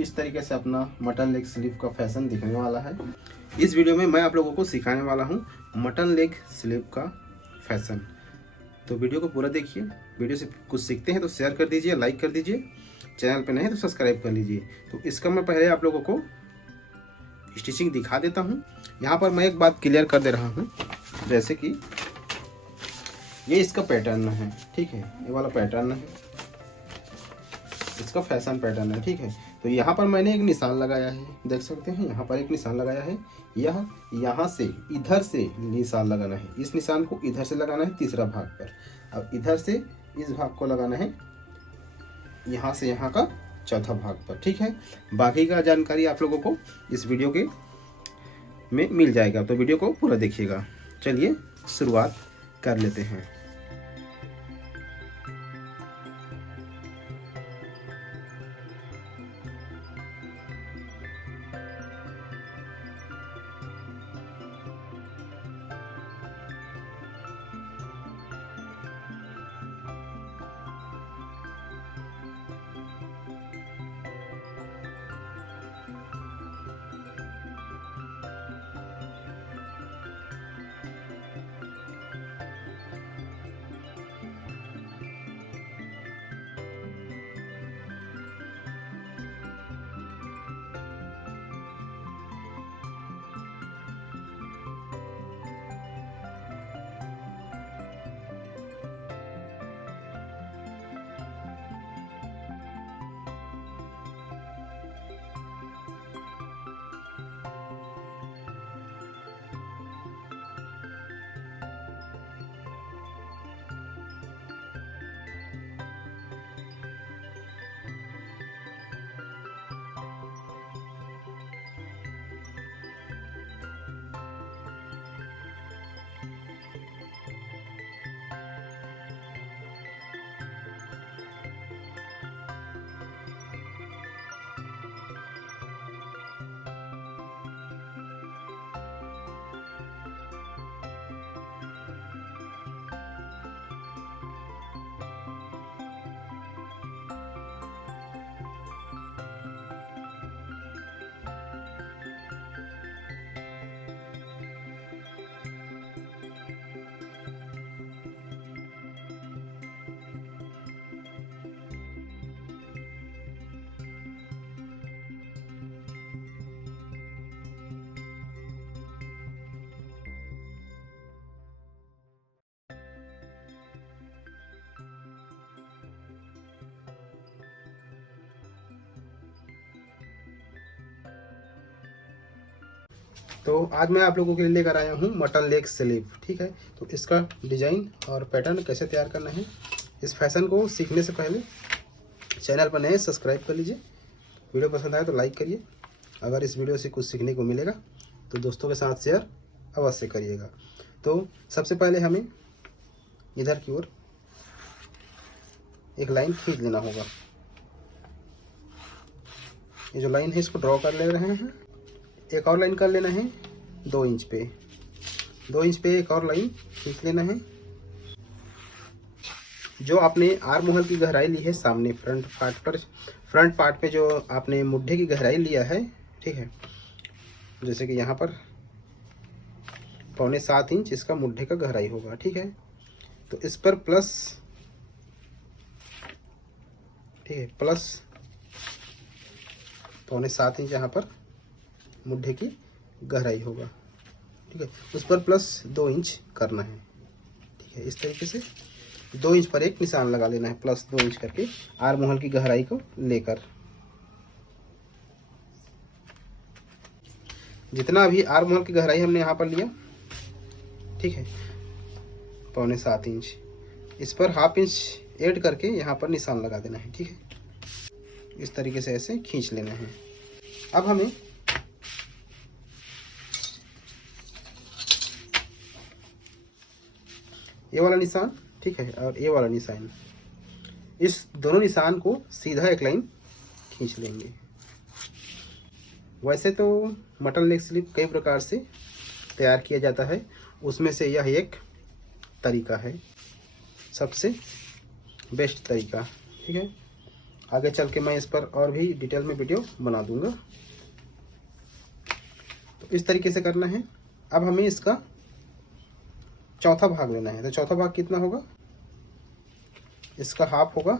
किस तरीके से अपना मटन लेग स्लीव का फैशन दिखने वाला है। इस वीडियो में मैं आप लोगों को सिखाने वाला हूँ मटन लेग स्लीव का फैशन। तो वीडियो को पूरा देखिए। वीडियो से कुछ सीखते हैं तो शेयर कर दीजिए, लाइक कर दीजिए, चैनल पे नहीं तो सब्सक्राइब कर लीजिए। तो इसका मैं पहले आप लोगों को स्टिचिंग दिखा देता हूँ। यहाँ पर मैं एक बात क्लियर कर दे रहा हूँ, जैसे कि ये इसका पैटर्न है, ठीक है, ये वाला पैटर्न है, इसका फैशन पैटर्न है, ठीक है। तो यहाँ पर मैंने एक निशान लगाया है, देख सकते हैं यहाँ पर एक निशान लगाया है। यह यहाँ से इधर से निशान लगाना है, इस निशान को इधर से लगाना है तीसरा भाग पर। अब इधर से इस भाग को लगाना है यहाँ से यहाँ का चौथा भाग पर, ठीक है। बाकी का जानकारी आप लोगों को इस वीडियो के में मिल जाएगा, तो वीडियो को पूरा देखिएगा। चलिए शुरुआत कर लेते हैं। तो आज मैं आप लोगों के लिए लेकर आया हूँ मटन लेग स्लीव, ठीक है। तो इसका डिज़ाइन और पैटर्न कैसे तैयार करना है, इस फैशन को सीखने से पहले चैनल पर नए सब्सक्राइब कर लीजिए। वीडियो पसंद आए तो लाइक करिए। अगर इस वीडियो से कुछ सीखने को मिलेगा तो दोस्तों के साथ शेयर अवश्य करिएगा। तो सबसे पहले हमें इधर की ओर एक लाइन खींच लेना होगा। ये जो लाइन है इसको ड्रॉ कर ले रहे हैं। एक और लाइन कर लेना है 2 इंच पे, 2 इंच पे एक और लाइन खींच लेना है। जो आपने आर्म होल की गहराई ली है सामने फ्रंट पार्ट पे जो आपने मुड्ढे की गहराई लिया है, ठीक है, जैसे कि यहाँ पर 6.25 इंच इसका मुड्ढे का गहराई होगा, ठीक है। तो इस पर प्लस, ठीक है, प्लस 6.25 इंच यहाँ पर मुड्ढे की गहराई होगा, ठीक है। उस पर प्लस 2 इंच करना है, ठीक है। इस तरीके से 2 इंच पर एक निशान लगा लेना है, प्लस 2 इंच करके आर्म होल की गहराई को लेकर। जितना अभी आर्म होल की गहराई हमने यहाँ पर लिया, ठीक है, 6.25 इंच, इस पर 1/2 इंच ऐड करके यहाँ पर निशान लगा देना है, ठीक है। इस तरीके से ऐसे खींच लेना है। अब हमें ये वाला निशान, ठीक है, और ये वाला निशान, इस दोनों निशान को सीधा एक लाइन खींच लेंगे। वैसे तो मटन लेग स्लीव कई प्रकार से तैयार किया जाता है, उसमें से यह एक तरीका है, सबसे बेस्ट तरीका, ठीक है। आगे चल के मैं इस पर और भी डिटेल में वीडियो बना दूंगा। तो इस तरीके से करना है। अब हमें इसका चौथा भाग लेना है। तो चौथा भाग कितना होगा, इसका हाफ होगा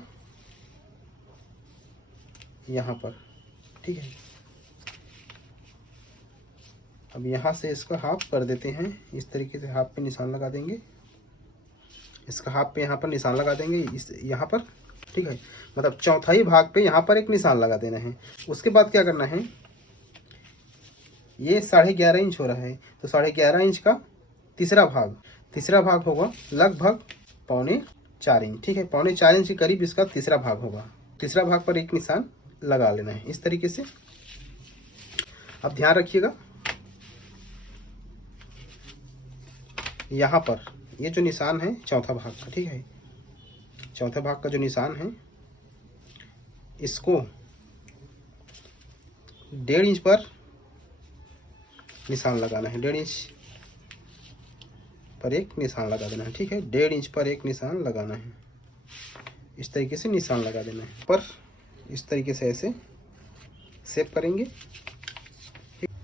यहाँ पर, ठीक है। अब यहाँ से इसका हाफ कर देते हैं, इस तरीके से हाफ पे निशान लगा देंगे, इसका हाफ पे यहाँ पर निशान लगा देंगे, इस यहाँ पर, ठीक है। मतलब चौथाई भाग पे यहाँ पर एक निशान लगा देना है। उसके बाद क्या करना है, ये 11.5 इंच हो रहा है, तो 11.5 इंच का तीसरा भाग होगा लगभग 3.25 इंच, ठीक है। 3.25 इंच के करीब इसका तीसरा भाग होगा। तीसरा भाग पर एक निशान लगा लेना है इस तरीके से। अब ध्यान रखिएगा, यहाँ पर ये जो निशान है चौथा भाग का, ठीक है, चौथे भाग का जो निशान है इसको 1.5 इंच पर निशान लगाना है। 1.5 इंच पर एक निशान लगा देना है, ठीक है। 1.5 इंच पर एक निशान लगाना है, इस तरीके से निशान लगा देना है। पर इस तरीके से ऐसे सेव करेंगे,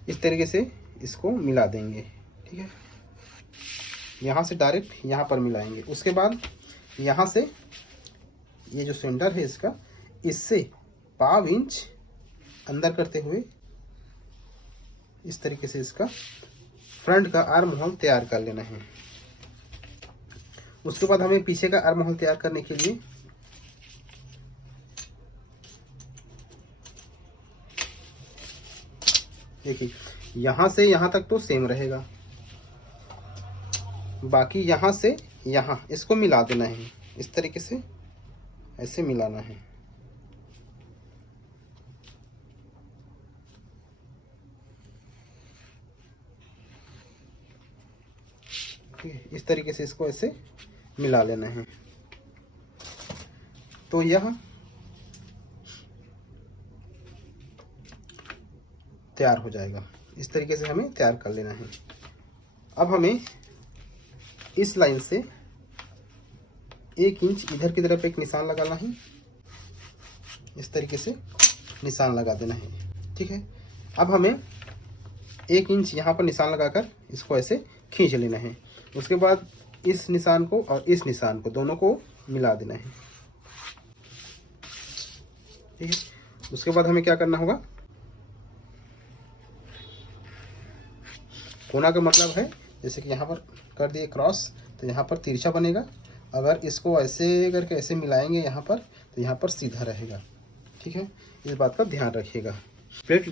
इस तरीके से इसको मिला देंगे, ठीक है। यहाँ से डायरेक्ट यहाँ पर मिलाएंगे। उसके बाद यहाँ से ये जो सेंटर है इसका, इससे 1/2 इंच अंदर करते हुए इस तरीके से इसका फ्रंट का आर्म होल तैयार कर लेना है। उसके बाद हमें पीछे का आर्म होल तैयार करने के लिए देखिए, यहाँ से यहाँ तक तो सेम रहेगा, बाकी यहाँ से यहाँ इसको मिला देना है, इस तरीके से ऐसे मिलाना है। ठीक है, इस तरीके से इसको ऐसे मिला लेना है। तो यह तैयार हो जाएगा। इस तरीके से हमें तैयार कर लेना है। अब हमें इस लाइन से 1 इंच इधर की तरफ एक निशान लगाना है, इस तरीके से निशान लगा देना है, ठीक है। अब हमें 1 इंच यहाँ पर निशान लगाकर इसको ऐसे खींच लेना है। उसके बाद इस निशान को और इस निशान को दोनों को मिला देना है, ठीक है। उसके बाद हमें क्या करना होगा, कोना का मतलब है जैसे कि यहाँ पर कर दिए क्रॉस, तो यहाँ पर तिरछा बनेगा। अगर इसको ऐसे करके ऐसे मिलाएंगे यहाँ पर, तो यहाँ पर सीधा रहेगा, ठीक है। इस बात का ध्यान रखिएगा। प्लेट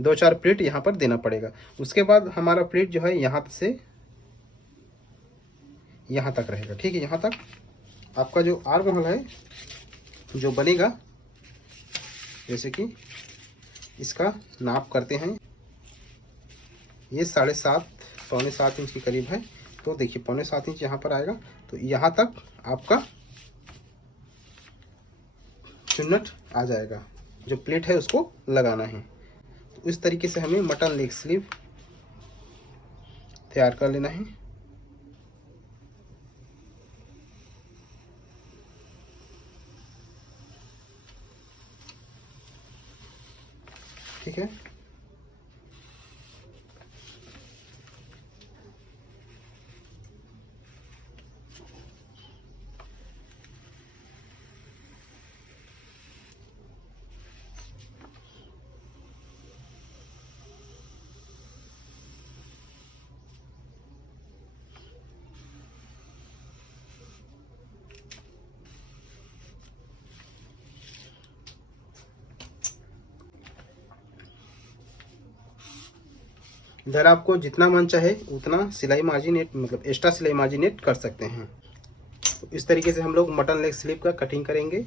2-4 प्लेट यहाँ पर देना पड़ेगा। उसके बाद हमारा प्लेट जो है यहाँ से यहाँ तक रहेगा, ठीक है। यहाँ तक आपका जो आर्म होल है जो बनेगा, जैसे कि इसका नाप करते हैं, ये 7.5 पौने 7 इंच के करीब है। तो देखिए 7.5 इंच यहाँ पर आएगा, तो यहाँ तक आपका चुन्नट आ जाएगा। जो प्लेट है उसको लगाना है। तो इस तरीके से हमें मटन लेग स्लीव तैयार कर लेना है। ठीक है, इधर आपको जितना मन चाहे उतना सिलाई मार्जिनेट, मतलब एक्स्ट्रा सिलाई मार्जिनेट कर सकते हैं। तो इस तरीके से हम लोग मटन लेग स्लीव का कटिंग करेंगे।